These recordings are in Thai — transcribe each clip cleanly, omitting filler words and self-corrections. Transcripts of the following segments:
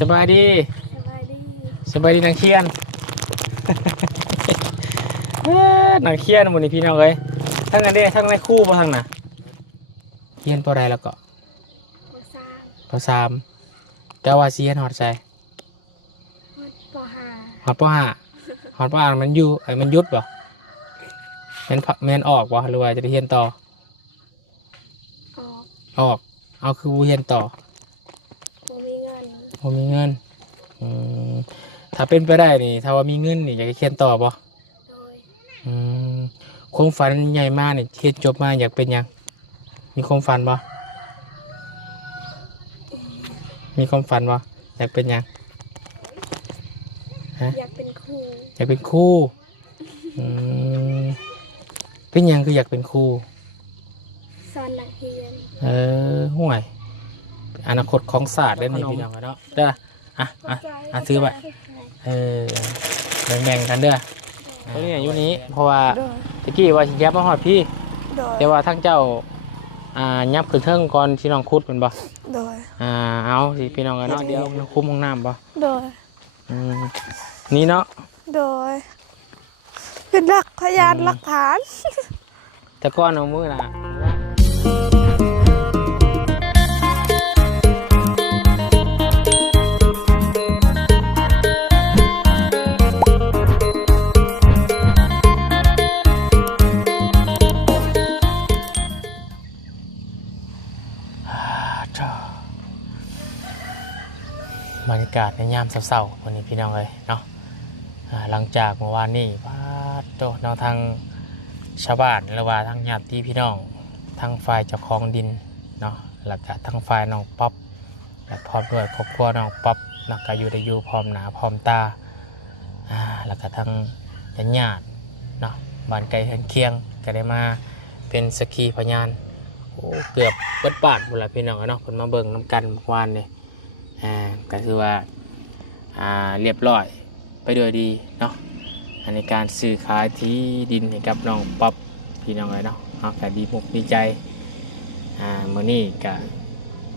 สบายดีสบายดีสบายดีนางเคียน นางเคียนหมดนี่พี่น้องเลยทั้งนั้นเด้ทั้งในคู่บ่ทั้งน่ะเคียนปอใดแล้วก็ปอสามเจ้าว่าเสียนหอดใจหอดปอห้าหอดปอห้ามันอยู่ไอ้มันยุดบ่แม่นออกบ่หรือว่าจะได้เฮียนต่อออกเอาคือเฮียนต่อบ่มีเงินถ้าเป็นไปได้นี่ถ้าว่ามีเงินนี่อยากจะเฮียนต่อบ่ความฝันใหญ่มากนี่เฮียนจบมาอยากเป็นยังมีความฝันบ่มีความฝันบ่อยากเป็นยังฮะอยากเป็นครูอยากเป็นครูเป็นยังคืออยากเป็นครูสอนนักเรียนห่วยอนาคตของศาสตร์ได้นี่พี่น้องเนาะเด้อซื้อไปแบ่งกันเด้อตรงนี้อยู่นี้เพราะว่าตะกี้ว่าสิแยบมาหอดพี่แต่ว่าทั้งเจ้ายับขึ้นเทิงก่อนที่น้องคุดเป็นบ่เอาสิพี่น้องเนาะเดี๋ยวคุ้มห้องน้ำบ่นี่เนาะโดยเป็นหลักพยานหลักฐานแต่ก้อนเอามือละบรรยากาศในยามเศร้าๆวันนี้พี่น้องเลยเนาะหลังจากเมื่อวานนี้ป้าโตน้องทางชาวบ้านหรือว่าทางญาติพี่น้องทางฝ่ายเจ้าของดินเนาะแล้วก็ทางฝ่ายน้องป๊อปและพร้อมด้วยครอบครัวน้องป๊อปนักก็อยู่ได้อยู่พร้อมหน้าพร้อมตาแล้วก็ทางญาติเนาะบ้านไกลเคียงก็ได้มาเป็นสักขีพยานโอ้เกือบเบิดบาทหมดแล้วพี่น้องเนาะคนมาเบิ่งน้ำกันเมื่อวานนี่ก็คือว่าเรียบร้อยไปโดยดีเนาะในการซื้อขายที่ดินให้กับน้องป๊อปพี่น้องเลยเนาะก็ดีมุกดีใจมื้อนี้ก็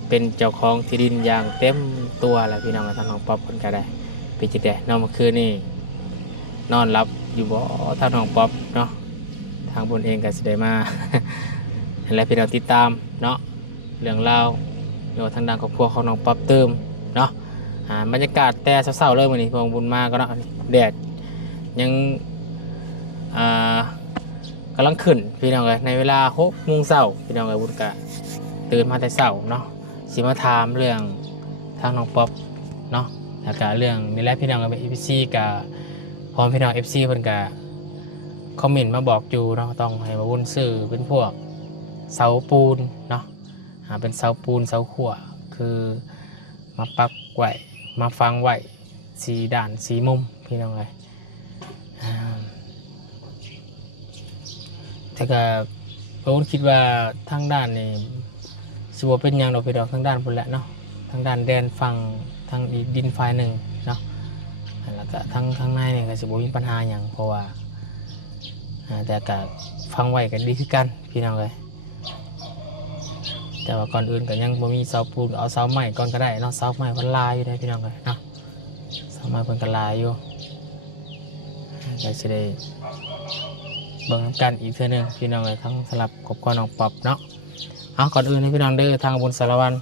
เป็นเจ้าของที่ดินอย่างเต็มตัวแล้วพี่น้องทางน้องป๊อปคนก็ได้ไปจิตแดนอนเมื่อคืนนี่นอนรับอยู่บ่ทางน้องป๊อปเนาะทางบนเองก็สิได้มา และพี่น้องติดตามเนาะเรื่องราวโยทางด้านครอบครัวของน้องป๊อปเติมเนาะบรรยากาศแต่เศร้าๆเลยวันนี้พงบุญมาก็เนาะแดดยังกำลังขึ้นพี่น้องเลยในเวลา6 โมงเช้าพี่น้องเลยบุญกะตื่นมาแต่เช้าเนาะสิมาถามเรื่องทางน้องป๊อปเนาะแล้วก็เรื่องนี่แหละพี่น้องกับ FC กับพร้อมพี่น้อง FC เพิ่นกะคอมเมนต์มาบอกอยู่เนาะต้องให้มาบุญซื้อเป็นพวกเสาปูนเนาะเป็นเสาปูนเสาขั่วคือมาปักไว้มาฟังไว้สีด่านสีมุมพี่น้องเลยแต่ก็ผมคิดว่าทางด้านนี่สิว่าเป็นอย่างเราไปดอกทางด้านบนแหละเนาะทางด้านแดนฟังทางดินไฟหนึ่งเนาะแล้วก็ทางในเนี่ยก็สิบ่มีปัญหาอย่างเพราะว่าแต่ก็ฟังไว้กันดีขึ้นกันพี่น้องเลยแต่ว่าก่อนอื่นก็ยังบ่มีเสาปูนเอาเสาไม้ก่อนก็ได้เนาะเสาไม้พันลายอยู่ได้พี่น้องเลยเนาะเสาไม้พันกระลายอยู่ก็จะได้เบิ่งกันอีกเทื่อนึงพี่น้องเลยทั้งสลับครอบครัวน้องป๊อปเนาะเอาก่อนอื่นให้พี่น้องเด้อทางบนสารวัน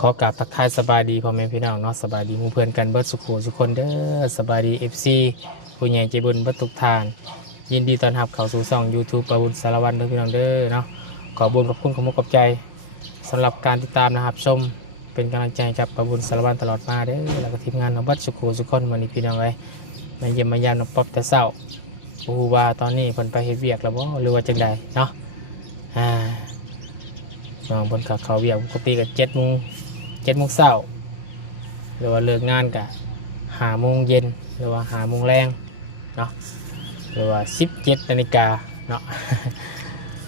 ขอกราบทักทายสบายดีพ่อแม่พี่น้องเนาะสบายดีหมู่เพื่อนกันเบิดสุขสุขคนเด้อสบายดี FC ผู้ใหญ่ใจบุญเบิดทุกทานยินดีต้อนรับเข้าสู่ช่อง YouTube ประบุญสารวันเด้อพี่น้องเด้อเนาะขอบุญขอบคุณขอบคุณขอบใจสำหรับการติดตามนะครับชมเป็นกำลังใจกับประบุญสารวันตลอดมาเด้อแล้วก็ทีมงานน้องบัดสุขุสุขคนวันนี้พี่น้องเลยมาเยี่ยมมายามน้องป๊อปแต่เช้าผู้ว่าตอนนี้เพิ่นไปเฮ็ดเวียกแล้วบ่หรือว่าจังใดเนาะน้องเพิ่นก็เข้าเวียกปกติก็7 โมงเช้าหรือว่าเลิกงานก็5 โมงเย็นหรือว่า5 โมงแรงเนาะหรือว่า17 นาฬิกาเนาะ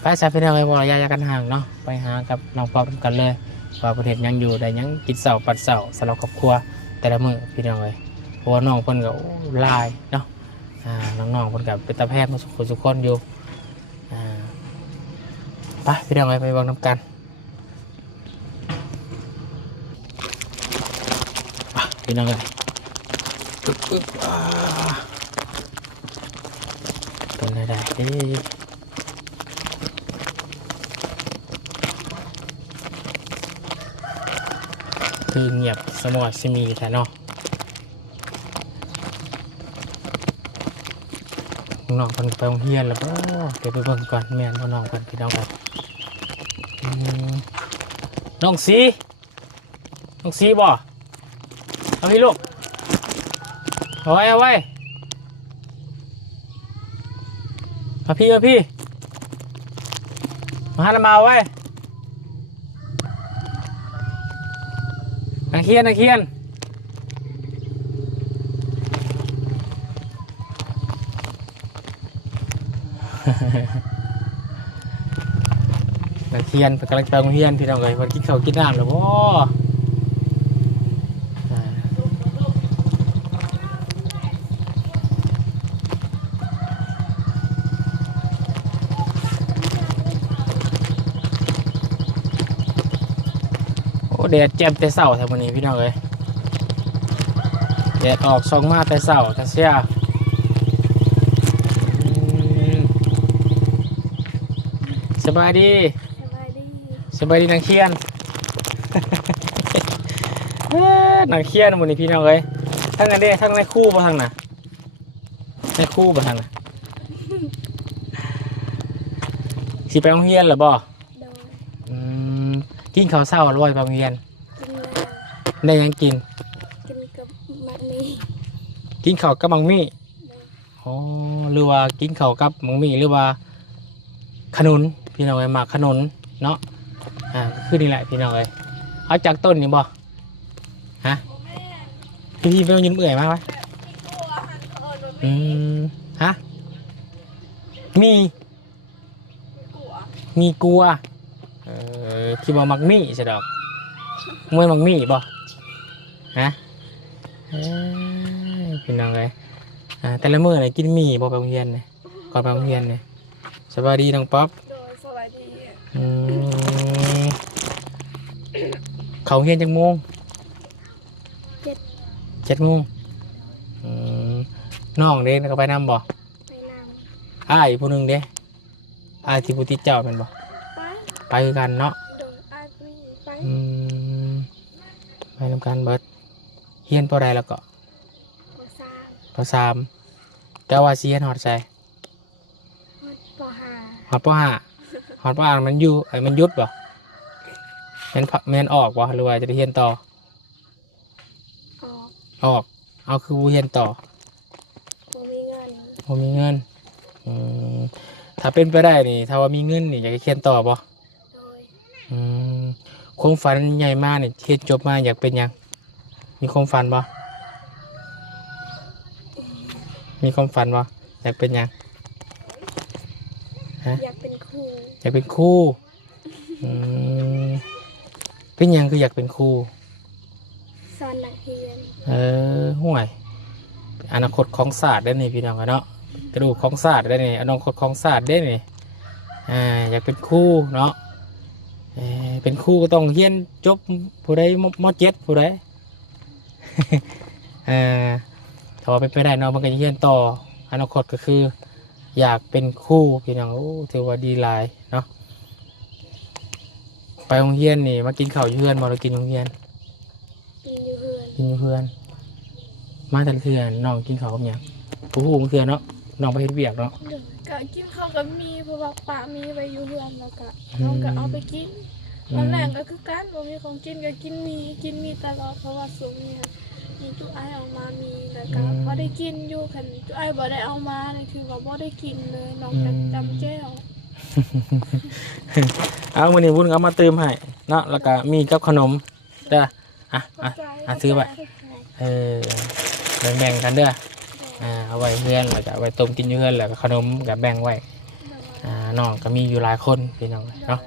ไปใช้พี่น้องไปบ่ยากันห่างเนาะไปหากับน้องป๊อปกันเลยว่าประเทศยังอยู่ได้ยังกินเสาปัดเสาสำหรับครอบครัวแต่ละมื้อพี่น้องเลยเพราะว่าน้องเพิ่นก็ลายเนาะน้องๆเพิ่นก็เป็นตาแพทย์มาสุขคนอยู่ไปพี่น้องไปเบิ่งนำกัน พี่น้องเลยปึ๊บปึ๊บเป็นอะไรได้คือเงียบสมอสมีแท้เนาะน้องคนไปโรงเรียนแล้วก็เดี๋ยวไปเบิ่งก่อนแม่นน้องคนพี่น้องกันน้องสีบ่เอาพี่ลูกเอาไว้มาพี่มาหามาไว้นักเขียนนักเขียนกำลังไปโรงเรียนพี่น้องเลยวันกินข้าวกินน้ำแล้วบ่แดดแจ่มแต่เสาร์แถวนี้พี่น้องเลยแดดออกส่องมาแต่เสาร์แต่เสียสบายดีนางเคียน นางเคียนวันนี้พี่น้องเลยทั้งนั้นเด้ทั้งในคู่บ่ทั้งน่ะในคู่บ่ทั้งน่ะสิไปโรงเรียนหรือบ่กินข้าวเช้าอร่อยไปโรงเรียนได้ยังกินกับมักมี่กินข้าวกับมังมี่อ๋อหรือว่ากินข้าวกับมังมี่หรือว่าขนุนพี่น้องเลยหมักขนุนเนาะคือนี่แหละพี่น้องเลยเอาจากต้นนี่บ่ฮะพี่ไปยืนเอื่อยมากไหมฮะมีกลัวคิดว่ามักมี่ใช่ดอกมวยมักมี่บ่ฮะพี่น้องเลยแต่ละมื้อไหนกินหมี่บ่ไปโรงเรียนเนี่ยก่อนไปโรงเรียนเนี่ยสวัสดีน้องป๊อปสวัสดีเขาเรียนจังโมง7 โมงน้องเด็กก็ไปนำบ่อ้ายผู้หนึ่งเด้อ้ายที่ผู้ติดเจ้าเป็นบ่ไปกันเนาะไปทำการเบิดเฮียนพอใดแล้วก็ป.3แต่ว่าเสียนหอดใจหอดป.5มันอยู่มันยุดบ่แม่นออกบ่หรือว่าจะได้เฮียนต่อออกเอาคือเฮียนต่อบ่มีเงินถ้าเป็นไปได้นี่ถ้าว่ามีเงินนี่อยากจะเฮียนต่อบ่ความฝันใหญ่มากนี่เรียนจบมาอยากเป็นยังมีความฝันบ่อยากเป็นยังอยากเป็นครูเป็นยังคืออยากเป็นครูสอนนักเรียนห่วยอนาคตของศาสตร์ได้นี่พี่น้องเนาะกระดูกของศาสตร์ได้นี่อนาคตของศาสตร์ได้นี่อยากเป็นครูเนาะเป็นครูก็ต้องเรียนจบผู้ใดม.7ผู้ใดถ้าว่าเป็นไปได้เนาะมันก็จะเรียนต่ออนาคตก็คืออยากเป็นครูพี่น้องถือว่าดีหลายเนาะไปโรงเรียนนี่มากินข้าวอยู่เพื่อนมาเรากินโรงเรียนมาแต่เพื่อนน้องกินข้าวกับหยังผู้หูเพื่อนเนาะน้องไปเฮ็ดเวียกเนาะก็กินข้าวกับมีเพราะว่าป้ามีไปอยู่เพื่อนแล้วก็น้องก็เอาไปกินตอนแรกก็คือการบ่มีของกินก็กินมีตลอดเพราะว่าสูงนี่ค่ะมีจุอ้ายเอามามีแล้วก็พอได้กินอยู่คันจุอ้ายบ่ได้เอามาเลยคือว่าบ่ได้กินเลยน้องจะจำแจ้วเอาวันนี้วุ้นเอามาเติมให้เนาะแล้วก็มีกับขนมเด้อซื้อไปแบ่งกันเด้อเอาไว้เพื่อนแล้วก็ไว้ต้มกินอยู่เพื่อนแล้วก็ขนมกับแบ่งไว้น้องก็มีอยู่หลายคนพี่น้องเนาะ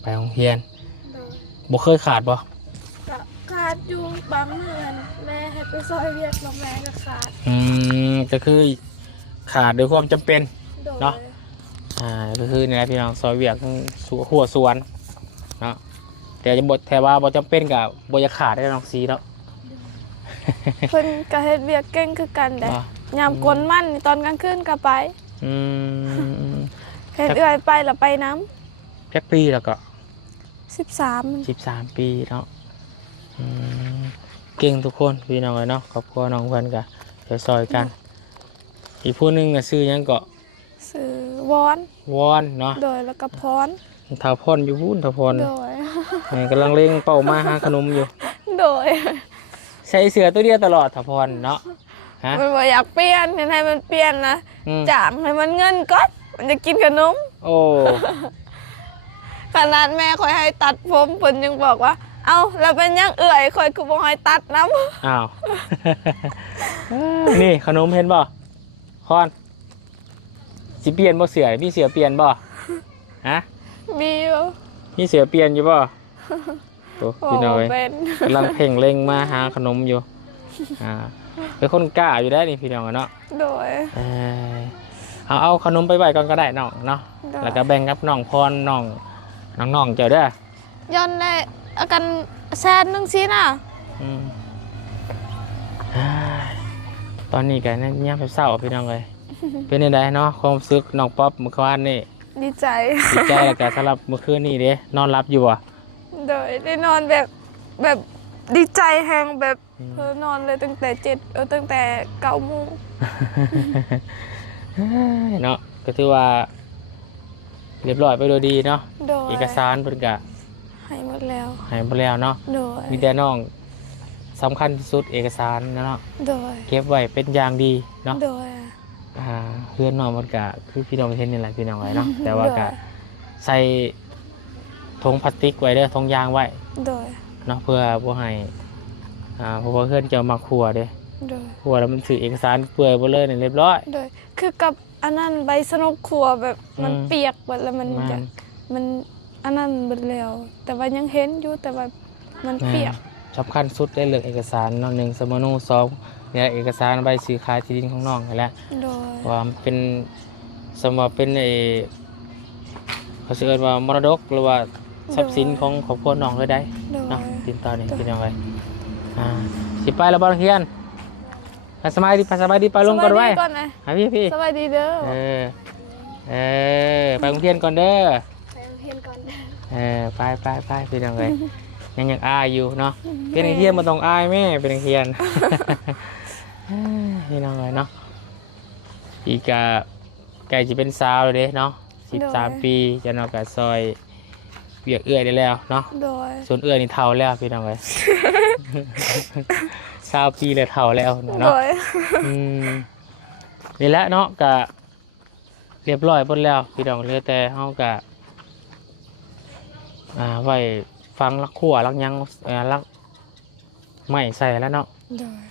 ไปโรงเรียนบ่เคยขาดบ่ขาดอยู่บางเดือนแม่ให้ไปซอยเวียกแล้วแม่ก็ขาดก็คือขาดด้วยความจำเป็นเนาะก็คือเนี่ยพี่น้องซอยเวียกหัวสวนเนาะแต่จะบดแทว่าบ่จำเป็นกับบจะขาดได้น้องซีเนาะ เพิ่นก็เฮ็ดเวียกเก่งคือกันแหละ บ่ ยามกลมันนี่ตอนกลางคืนก็ไป อืม เฮ็ดเอื้อยไปแล้วไปน้ แพ็กปีแล้วก็ ำ13 13 ปีเนาะอืมเก่งทุกคนพี่น้องเลยเนาะครอบครัวน้องเพิ่นก็เดี๋ยวซอยกัน อีกผู้หนึงน่ะชื่อหยังก็ ซื้อวอน วอนเนาะ โดยแล้วก็พร ท้าวพรอยู่พู้นท้าวพร โดย กำลังเล็งเป้ามาหาขนมอยู่ โดย ใส่เสื้อตัวเดียวตลอดท้าวพรเนาะฮะ มันบ่อยากเปลี่ยนเห็นให้มันเปลี่ยนนะ อืม จ้างให้มันเงินก่อนมันจะกินขนม โอ้ ขนาดแม่คอยให้ตัดผมเพิ่นยังบอกว่า เอ้าแล้วเป็นยังเอื่อยคอยคือบ่ให้ตัดน้ำ อ้าว นี่ขนมเห็นบ่พรสิเปลี่ยนบ่เสือมีเสือเปลี่ยนบ่ฮะ มีอยู่ มีเสือเปลี่ยนอยู่บ่โอ้ โอ้ พี่น้อย เป็น กำลังเพ่งเล็งมาหาขนมอยู่เป็นคนกล้าอยู่ได้นี่พี่น้องเนาะ โดย เอาขนมไปไว้ก่อนก็ได้น้องเนาะ ได้ แล้วก็แบ่งกับน้องพรน้องเจ้าเด้อ ย้อนได้อาการแซนนึงสิน่ะ อืมตอนนี้กันเนี่ยามเศร้าๆพี่น้องเลย เป็นยังไงเนาะความรู้สึกน้องป๊อปเมื่อวานนี่ ดีใจ ดีใจแล้วก็สำหรับเมื่อคืนนี่เด้นอนรับอยู่อ่ะ โดยได้นอนแบบดีใจแฮงแบบนอนเลยตั้งแต่ตั้งแต่9 โมง เนาะก็ถือว่าเรียบร้อยไปโดยดีเนาะ โดย เอกสารเพิ่นก็ ให้หมดแล้ว ให้ไปแล้วเนาะ โดย มีแต่น้องสำคัญที่สุดเอกสารเนาะ โดย เก็บไว้เป็นอย่างดีเนาะ โดย เพื่อนน้องมันก็คือพี่น้องเห็นนี่แหละพี่น้องไว้เนาะ แต่ว่าก็ใส่ถุงพลาสติกไว้เด้อถุงยางไว้ โดย เนาะเพื่อบ่ให้เพราะว่าเพื่อนจะเอามาครัวเด้ โดย ครัวแล้วมันถือเอกสารเปื่อยบ่เลยนี่เรียบร้อย โดยคือกับอันนั้นใบสนุกครัวแบบมัน อืม เปียกหมดแล้วมัน มัน จะมันอันนั้นหมดแล้ว แต่ว่ายังเห็นอยู่แต่ว่ามันเปียก สำคัญสุดได้เรื่องเอกสารเนาะ1สมโน2เนี่ยเอกสารใบซื้อขายที่ดินของน้องนั่นแหละ โดย ว่ามันเป็นสมว่าเป็นเขาเรียกว่ามรดกหรือว่าทรัพย์สินของครอบครัวน้องเลยได้ โดย เนาะติดต่อนี่เป็นยังไงสิไปแล้วบ่เฮียนไปสบายดีไปลงก่อนไว้ สบายดีก่อนนะ หาพี่ สบายดีเด้อ ไปโรงเรียนก่อนเด้อ ไปโรงเรียนก่อน ไปเป็นยังไงยังอายอยู่เนาะเป็นนักเรียนมาต้องอายแม่เป็นนักเรียน พี่น้องเลยเนาะอีกไก่จะเป็นสาวเลยเด้เนาะ13 ปีจะนอกกับซอยเปียกเอื้อยได้แล้วเนาะ โดย ส่วนเอื้อยนี่เท่าแล้วพี่น้องเลย 20 ปีเลยเท่าแล้ว โด เนาะ ย นี่แหละเนาะกะเรียบร้อยหมดแล้วพี่น้องเหลือแต่เฮากะไว้ฟังลักขั่วลักหยังลักไม่ใส่แล้วเนาะ โดย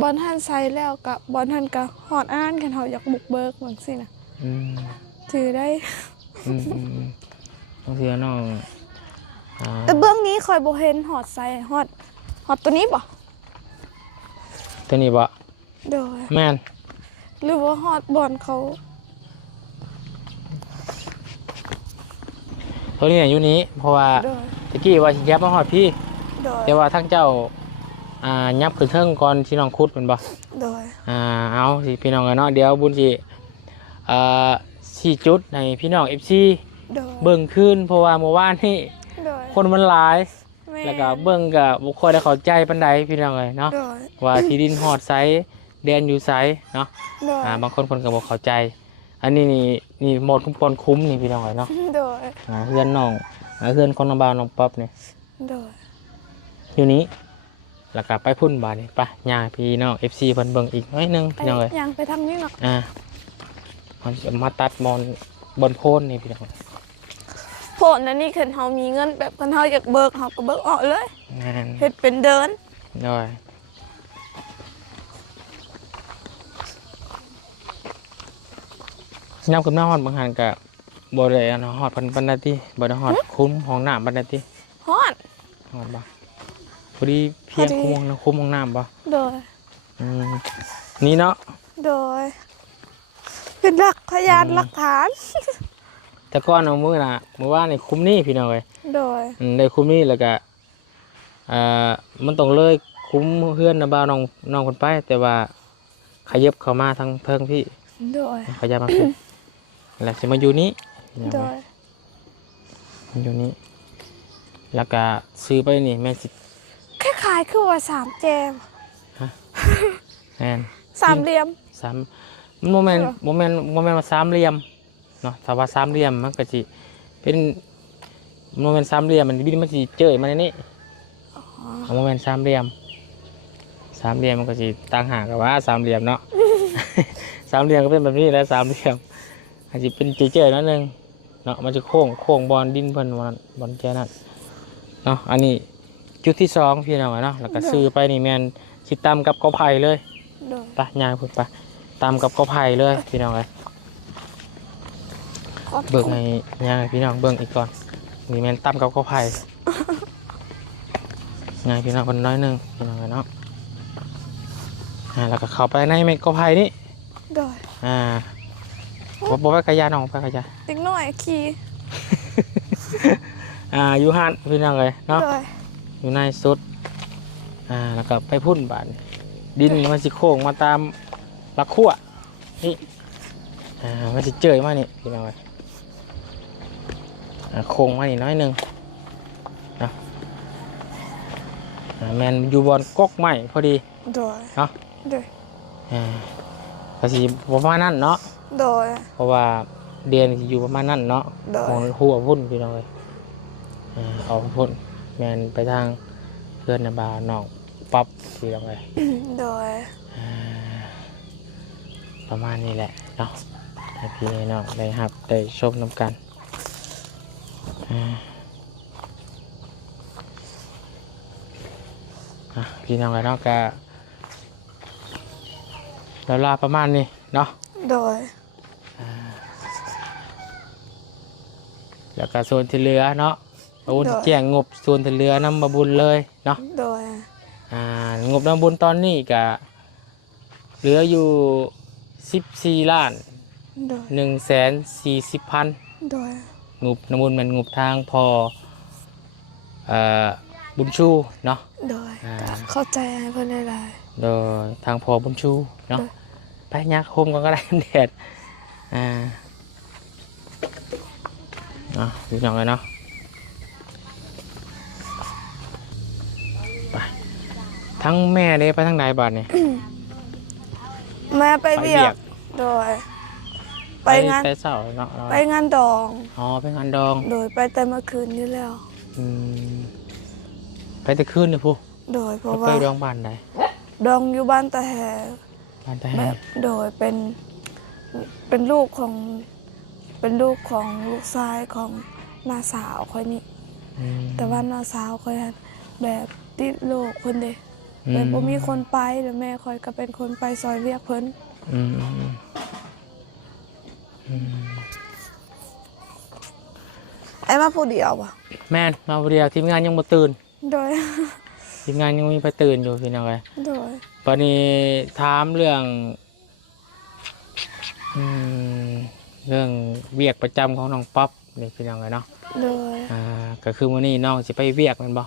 บอลทันใส่แล้วกับบอลทันก็ฮอดอ่านกันเฮาอยากบุกเบิกบางสินะ อืม ถือได้ บางทีน้อง แต่เบื้องนี้คอยบ่เห็นฮอดใส่ฮอดตัวนี้บ่ ตัวนี้บ่ โดย แม่น หรือว่าฮอดบอลเขา ตัวนี้อยู่นี้เพราะว่า โดย ตะกี้ว่าสิยับมาฮอดพี่ โดย แต่ว่าทั้งเจ้ายับขึ้นเทิงก่อนที่น้องคุดแม่นบ่ โดย เอาสิพี่น้องกันเนาะเดี๋ยวบุญสิ4 จุดในพี่น้อง FC โดย เบิ่งขึ้นเพราะว่าเมื่อวานนี่ โดย คนมันหลาย ม่ แล้วก็เบิ่งก็บ่ค่อยได้เข้าใจปานใดพี่น้องเอ้ยเนาะ โดย ว่าที่ดินฮอดไสแดนอยู่ไสเนาะ โดย บางคนก็บ่เข้าใจ อันนี้นี่หมดทุกคนคุ้มนี่พี่น้องเอ้ยเนาะ โดย เพื่อนน้องเพื่อนคนน้องบ่าวน้องป๊อปนี่ โดย อยู่นี้แล้วก็ไปพุ่นบาดนี่ไปย่าพี่น้อง FC เพิ่นเบิ่งอีกหน่อยหนึงพี่น้องเอ้ย ยังไปทางนี้เนาะ มันจะมาตัดมอนบนโพนนี่พี่น้อง โพดนั่นนี่คือเฮามีเงินแบบคันเฮาอยากเบิกเฮาก็เบิกออกเลย งาน เฮ็ดเป็นเดิน น้อยน้ำกับน้ำฮอดบางหันกับบริเวณฮอดปันนาทีบริฮอดคุ้มห้องน้ำปันนาที ฮอด ฮอดบ่พอดีเพียง พอดี คุ้มห้องน้ำบ่ โดย นี่เนาะ โดย เป็นหลักพยานหลักฐาน แต่ก่อนเอามือน่ะมือว่านี่คุ้มนี่พี่น้องเลย โดย ได้คุ้มนี่แล้วก็มันต้องเลยค คุ้มเพื่อนนะบ่าวน้องคนไปแต่ว่าขยับเข้ามาทางเทิงพี่ โดย ขยับมาพี่แล้วสิมาอยู่นี้ โดย มันอยู่นี้แล้วก็ซื้อไปนี่แม่สิ คล้ายๆคือว่า3แจม แม่น สามเหลี่ยม สามมันโมเมนต์ว่าสามเหลี่ยมเนาะถ้าว่าสามเหลี่ยมมันก็สิเป็นโมเมนต์สามเหลี่ยมมันบินมันสิเจอมาในนี้โมเมนต์สามเหลี่ยมมันก็สิต่างหากกับว่าสามเหลี่ยมเนาะ สามเหลี่ยมก็เป็นแบบนี้แหล้วสามเหลี่ยมอาจจะเป็นเจอๆนั่นนึงเนาะมันจะโค้งบอลดินเพิ่นบอลแค่นั้นเนาะอันนี้จุดที่สองพี่น้องเนาะแล้วก็ซื้อไปนี่แมนสิตำกับกอไผ่เลย โดย ไปย่างพุ่นไปตำกับกอไผ่เลยพี่น้องเลยเบิ่งให้ย่างให้พี่น้องเบิ่งอีกก่อนนี่แมนตำกับกอไผ่ ย่างให้พี่น้องคนน้อยหนึงพี่น้องเนาะแล้วก็เข้าไปในเม็ดกอไผ่นี่ โดย บ่ไปกระยาน้องไปกระยา ติ๊กหน่อยขี่ อยู่ห้านพี่น้องเลยเนาะ โดย อยู่ในสุดแล้วก็ไปพุ่นบานดินมันสิโค้งมาตามลักขั้วนี่มันจะเจอมานี่พี่น้องเลยโค้งมานี่น้อยหนึงนะแมนอยู่บนก๊กไม้พอดี โดย เนาะ โดย ก็สิประมาณนั้นเนาะ โดย เพราะว่าเดือนสิอยู่ประมาณนั้นเนาะ โดย ของหัวพุ่นพี่น้องเลยเอาพุ่นแมนไปทางเพื่อนในบาร์นอกปั๊บพี่น้องเลย โดย ประมาณนี้แหละเนาะให้พี่น้องได้ครับได้ชมน้ำกันพี่น้องเลยเนาะก็เวลาประมาณนี้เนาะ โดย แล้วก็ส่วนที่เหลือเนาะอาวุธแจ้งงบส่วนที่เหลือนำมาบุญเลยเนาะ โดย งบนำบุญตอนนี้ก็เหลืออยู่14 ล้าน โดย 140,000 โดย งบนำบุญมันงบทางพอบุญชูเนาะ โดยเข้าใจให้เพื่อนได้ โดยทางพอบุญชูเนาะไปยักโฮมก็ได้ แดดพี่น้องเลยเนาะไปทั้งแม่เลยไปทั้งนายบาทเนี่ย แม่ไปเบียกโดย ไปงาน ไปเสาเนาะ ไปงานดอง อ๋อไปงานดอง โดยไปแต่เมื่อคืนนี้แล้ว ไปแต่คืนเนี่ยพู โดยเพราะ ไป ว่า ดองบ้านไหน ดองอยู่บ้านตาแห บ้านแต่ แบบโดยเป็นลูกของลูกชายของน้าสาวคอยนี่แต่ว่าน้าสาวคอยแบบติดโรคเพิ่นเด้แบบบ่มีคนไปแล้วแม่คอยก็เป็นคนไปซอยเรียกเพิ่นไอ้มาผู้เดียวอ่ะ แม่นมาเรียกทีมงานยังบ่ตื่น โดย ทีมงานยังมีไปตื่นอยู่พี่น้องเลย โดย ตอนนี้ถามเรื่องเวียกประจำของน้องป๊อปนี่พี่น้องเลยเนาะ โดย ก็คือวันนี้น้องจะไปเวียกแมันบ่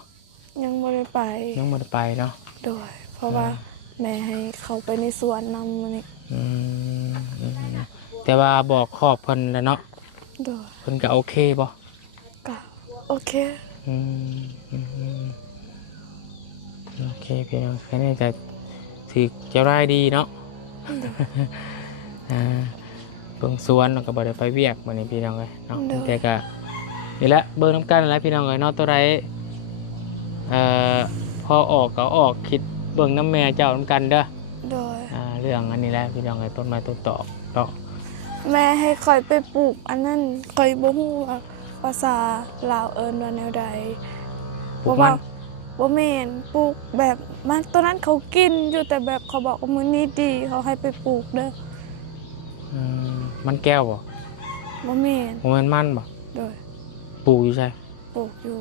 ยังบ่ได้ไป น้องบ่ได้ไปเนาะ โดยเพราะว่าแม่ให้เขาไปในสวนนำมื้อนี้ แต่ว่าบอกครอบเพิ่นแล้วเนาะ โดย เพิ่นก็โอเคบ่ ก็โอเค โอเคพี่น้องแค่นี้จะถือจะได้ดีเนาะ เบิ่งสวนแล้วก็บ่ได้ไปเวียกมื้อนี้พี่น้องเอ้ยเนาะแต่ก็นี่แหละเบิ่งน้ำกันนั่นแหละพี่น้องเอ้ยเนาะตัวใดพอออกก็ออกคิดเบิ่งน้ำแม่เจ้าน้ำกันเด้อ โดย เรื่องอันนี้แหละพี่น้องเอ้ยต้นไม้ต้นตอกเนาะ แม่ให้คอยไปปลูกอันนั้นคอยบ่ฮู้ว่าภาษาลาวเอิ้นว่าแนวใด ปลูกมัน บ่แม่นปลูกแบบมันตัวนั้นเขากินอยู่แต่แบบเขาบอกว่ามื้อนี้ดีเขาให้ไปปลูกเด้อ มันแก้วบ่ บ่แม่น บ่แม่นมันบ่ โดย ปลูกอยู่ใช่ ปลูกอยู่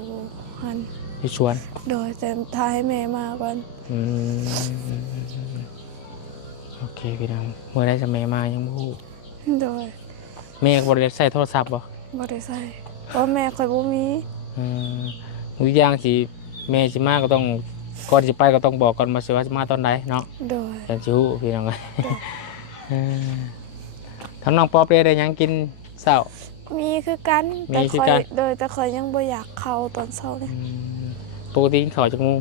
หัน อยู่สวน โดยแต่ทายให้แม่มาก่อน โอเคพี่น้องเมื่อได้จะแม่มายังบ่ฮู้ โดย แม่ก็บ่ได้ใช้โทรศัพท์บ่ บ่ได้ใส่เพราะแม่คอยบ่มี ทุกอย่างสิแม่สิมาก็ต้อง ก่อนสิไปก็ต้องบอกก่อนมาสิว่ามาตอนไหนเนาะ โดย จันชิวพี่น้องเอ้ยทั้งน้องป๊อปได้หยังกินเช้า มีคือกัน มีคือกัน แต่คอยยังบ่อยากเข้าตอนเช้าเลย ปกติกินข้าวจักโมง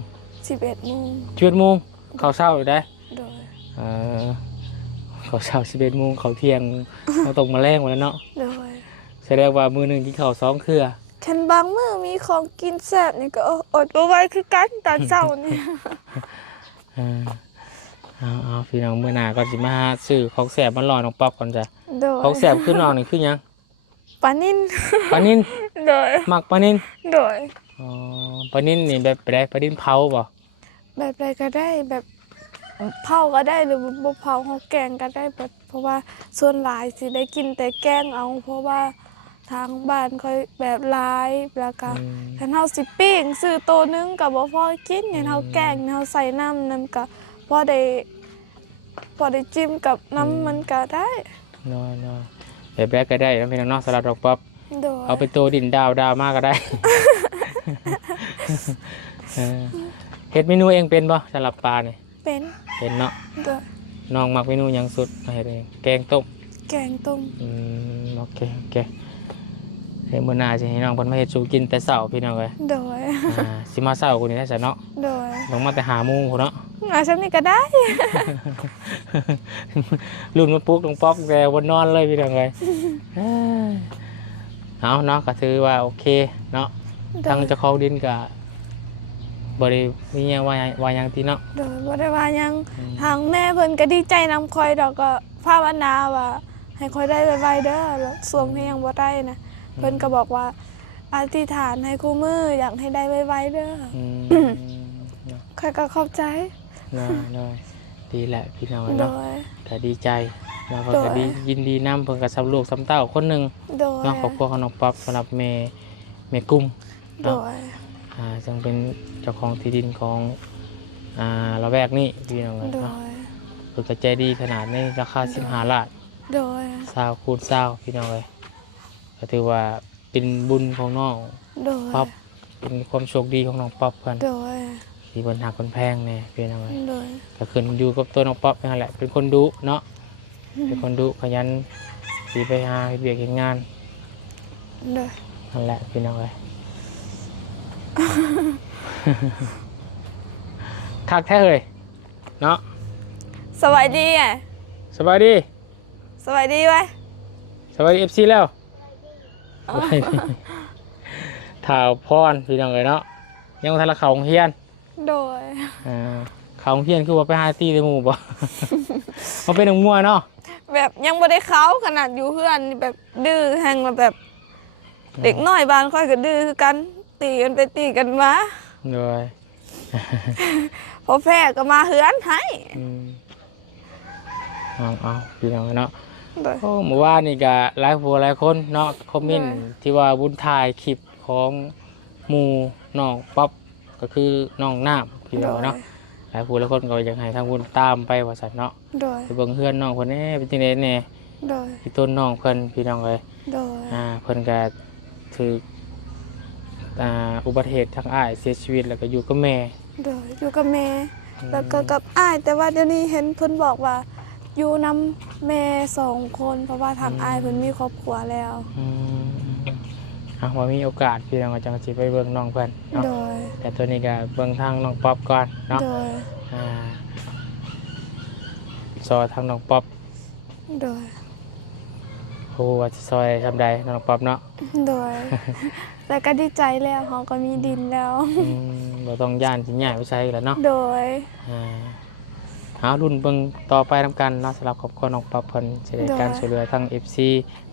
11 โมง 11 โมงข้าวเช้าอยู่ได้ โดย ข้าวเช้า11 โมงข้าวเที่ยงเราต้องมาแรงหมดแล้วเนาะ โดย แสดงว่ามื้อหนึงกินข้าว2เทื่อ คันบางมื้อมีของกินแซ่บนี่ก็อดบ่ไหวคือกันตอนเช้านี่ เอาพี่น้องมื้อหน้าก็สิมาซื้อของแซ่บมาล่อน้องป๊อปก่อนจ้ะ โดย ของแซ่บคือน้องนี่คือหยัง ปลานิ่น ปลานิ่น โดย มักปลานิ่น โดย อ๋อปลานิ่นนี่แบบไปได้ปลานิ่นเผาบ่ แบบใดก็ได้แบบเผาก็ได้หรือบ่เผาเฮาแกงก็ได้แบบเพราะว่าส่วนหลายสิได้กินแต่แกงเอา เพราะว่าทางบ้านค่อยแบบหลายแล้วก็คันเฮาสิปิ้งซื้อโตนึงก็บ่พอกินอย่างเฮาแกงเฮาใส่น้ำนั่นก็พอได้จิ้มกับน้ำมันก็ได้ น้อยๆแบบแรกก็ได้แล้วพี่น้องเนาะสลัดดอกป๊อป โดย เอาไปตัวดินดาวมากก็ได้ เฮ็ดเมนูเองเป็นบ่สลับปลาเนี่ย เป็น เป็นเนาะ โดย น้องมักเมนูหยังสุดมาเฮ็ดเองแกงต้ม แกงต้ม โอเคเฮ้ยมื้อหน้าสิให้น้องเพิ่นมาเฮ็ดสู่กินแต่เช้าพี่น้องเอ้ย โดย สิมาเช้ากูนี่ได้ซะเนาะ โดย ต้องมาแต่หาโมงพุ่นเนาะ ฉันนี่ก็ได้ รุ่นมาปลุกน้องป๊อกแต่วันนอนเลยพี่น้องเอ้ยเอาเนาะก็ถือว่าโอเคเนาะทางเจ้าของดินก็บ่ได้มีหยังว่าหยังติเนาะ โดยบ่ได้ว่าหยังทางแม่เพิ่นก็ดีใจนำคอยดอกก็ภาวนาว่าให้คอยได้ไวๆเด้อแล้วส่วงให้ยังบ่ได้นะเพิ่นก็บอกว่าอธิษฐานให้คู่มืออยากให้ได้ไวๆเด้อ คอยก็เข้าใจ น้อยดีแหละพี่น้อง โด เนาะ ย ก็ดีใจเราเพิ่นก็ดียินดีนำเพิ่นก็สำลูกสำเต้าคนหนึง โดย เนาะครอบครัวของน้องป๊อปสำหรับแม่กุ้ง โด เนาะ ย จึงเป็นเจ้าของที่ดินของละแวกนี้พี่น้อง โด เนาะ ย เพิ่นก็ใจดีขนาดในราคา15ล้าน โดย 20คูณ20พี่น้องเอ้ยก็ถือว่าเป็นบุญของน้อง โดย ป๊อปเป็นความโชคดีของน้องป๊อปเพิ่น โดย ที่เพิ่นหักคนแพงแน่พี่น้องเอ้ย โดย ก็ขึ้นอยู่กับตัวน้องป๊อปนั่นแหละเป็นคนดุเนาะเป็นคนดุขยันสีไปหาเฮ็ดเวียกเฮ็ดงาน โดย นั่นแหละพี่น้องเอ้ย คักแท้เลยเนาะ สวัสดีอ่ะ สบายดี สวัสดีไว้ สบายดี FC แล้วถ่าวพรพี่น้องเอ้ยเนาะยังบ่ทันละเข้าโรงเรียน โดย เข้าโรงเรียนคือว่าไปหาตีในหมู่บ่ เขาเป็นนักมวยเนาะ แบบยังบ่ได้เข้าขนาดอยู่เพื่อนนี่แบบดื้อแฮงแบบ เด็กน้อยบ้านค่อยก็ดื้อคือกันตีกันไปตีกันมา โดย พอแพ้ก็มาเฮือนให้ เอาพี่น้องเนาะ โดย โอ้เมื่อวานนี่ก็หลายผู้หลายคนเนาะคอมเมนต์ที่ว่าบุญถ่ายคลิปของหมู่น้องป๊อปก็คือน้องน้ำพี่น้องเนาะหลายผู้หลายคนก็อยากให้ทางบุญตามไปว่าซั่นเนาะ โดย ไปเบิ่งเฮือนน้องเพิ่นแหน่เป็นจังได๋แหน่ โดย ที่ต้นน้องเพิ่นพี่น้องเอ้ย โดย เพิ่นก็ถูกอุบัติเหตุทางอ้ายเสียชีวิตแล้วก็อยู่กับแม่ โดยอยู่กับแม่แล้วก็กับอ้ายแต่ว่าเดี๋ยวนี้เห็นเพิ่นบอกว่าอยู่นำแม่2 คนเพราะว่าทางอ้ายเพิ่นมีครอบครัวแล้ว ว่ามีโอกาสพี่น้องก็จังสิไปเบิ่งน้องเพิ่นเนาะ โดย แต่ตัวนี้ก็เบิ่งทางน้องป๊อปก่อนเนาะ โดย ซอยทางน้องป๊อป โดย โอ้ว่าสิซอยทำใดน้องป๊อปเนาะ โดย แต่ก็ดีใจแล้วเขาก็มีดินแล้ว บ่ต้องย่านสิย้ายไปใช้แล้วเนาะ โดย หารุ่นเบิ่งต่อไปนำกันเนาะสำหรับครอบครัวน้องป๊อปเพิ่นสิได้การช่วยเหลือทาง FC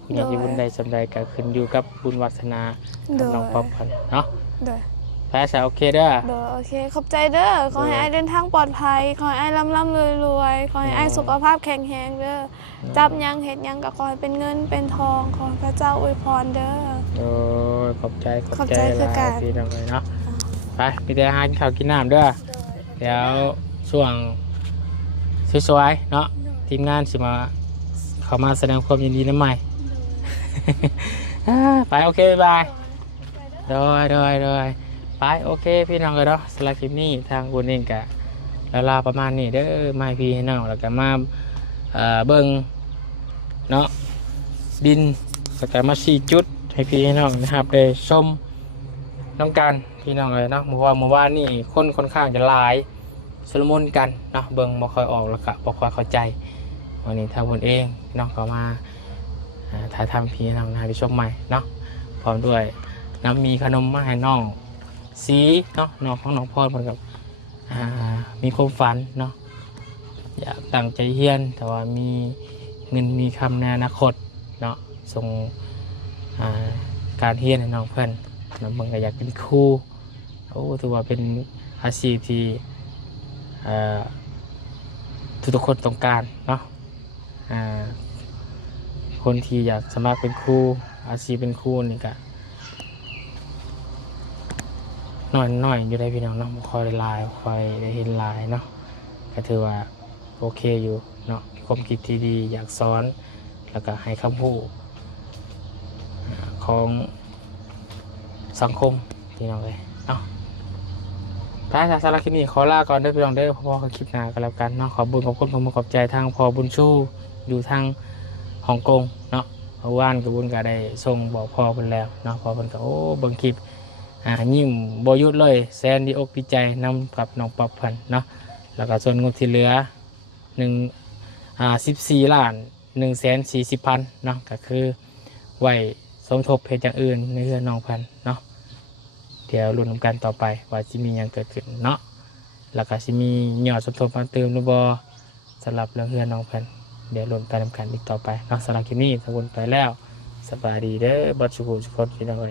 คุณอยากสิบุญใดสำใดก็ขึ้นอยู่กับบุญวาสนากับน้องป๊อปเพิ่นเนาะ โดย แพ้ซะโอเคเด้อ โดยโอเคขอบใจเด้อขอให้อ้ายเดินทางปลอดภัยขอให้อ้ายร่ำรวยขอให้อ้ายสุขภาพแข็งแรงเด้อจับหยังเฮ็ดหยังก็ขอให้เป็นเงินเป็นทองขอให้พระเจ้าอวยพรเด้อ โอ้ยขอบใจ ขอบใจคือกัน พี่น้องเลยเนาะไปมีแต่อาหารข้าวกินน้ำเด้อเดี๋ยวช่วงสวยๆเนาะทีมงานสิมาเข้ามาแสดงความยินดีน้ำใหม่ ไปโอเคบ๊ายบายโดย ไปโอเคพี่น้องเลยเนาะสำหรับคลิปนี้ทางบุญเองกะลาประมาณนี้เด้อมาให้พี่ให้น้องแล้วก็มาเบิ่งเนาะดินแล้วก็มาชี้จุดให้พี่ให้น้องนะครับได้ชมน้ำกันพี่น้องเลยเนาะเมื่อวานนี่คนค่อนข้างจะหลายสลมุนกันเนาะเบิ่งบ่ค่อยออกแล้วก็บ่ค่อยเข้าใจวันนี้ทางบุญเองพี่น้องก็มาถ่ายทำพี่น้องได้ชมใหม่เนาะพร้อมด้วยน้ำมีขนมมาให้น้องสีเนาะน้องของน้องพรเหมือนกับมีความฝันเนาะอยากตั้งใจเฮียนแต่ว่ามีเงินมีคำในอนาคตเนาะส่งการเฮียนให้น้องเพื่อนน้องเบิ่งก็อยากเป็นครูโอ้ถือว่าเป็นอาชีพที่ทุกคนต้องการเนาะคนที่อยากสมัครเป็นครูอาชีพเป็นครูนี่ก็น้อยอยู่ได้พี่น้องเนาะคอยได้ลายคอยได้เห็นลายเนาะก็ถือว่าโอเคอยู่เนาะมีความคิดที่ดีอยากสอนแล้วก็ให้คำพูดของสังคมพี่น้องเลยเนาะท้ายสาระคลิปนี้ขอลาก่อนเด้อพี่น้องเด้อพ่อเขาคลิปหน้ากันแล้วกันเนาะขอบคุณผมขอบใจทางพอบุญชูอยู่ทางฮ่องกงเนาะเมื่อวานกับบุญก็ได้ส่งบอกพ่อเพิ่นแล้วเนาะพ่อเพิ่นก็โอ้เบิ่งคลิปยิ้มบ่หยุดเลยแสนดีอกดีใจนำกับน้องป๊อปเพิ่นเนาะแล้วก็ส่วนงบที่เหลือ14 ล้าน 140,000เนาะก็คือไว้สมทบเหตุอย่างอื่นในเรื่องน้องเพิ่นเนาะเดี๋ยวลุ้นกันต่อไปว่าจะมีอย่างเกิดขึ้นเนาะแล้วก็จะมียอดสมทบมาเติมหรือบ่สำหรับเรื่องเพื่อนน้องเพิ่นเดี๋ยวลุ้นไปทำกันอีกต่อไปเนาะสำหรับคลิปนี้ทุกคนไปแล้วสบายดีเด้อบัดสุขสุขคนพี่น้องเอ้ย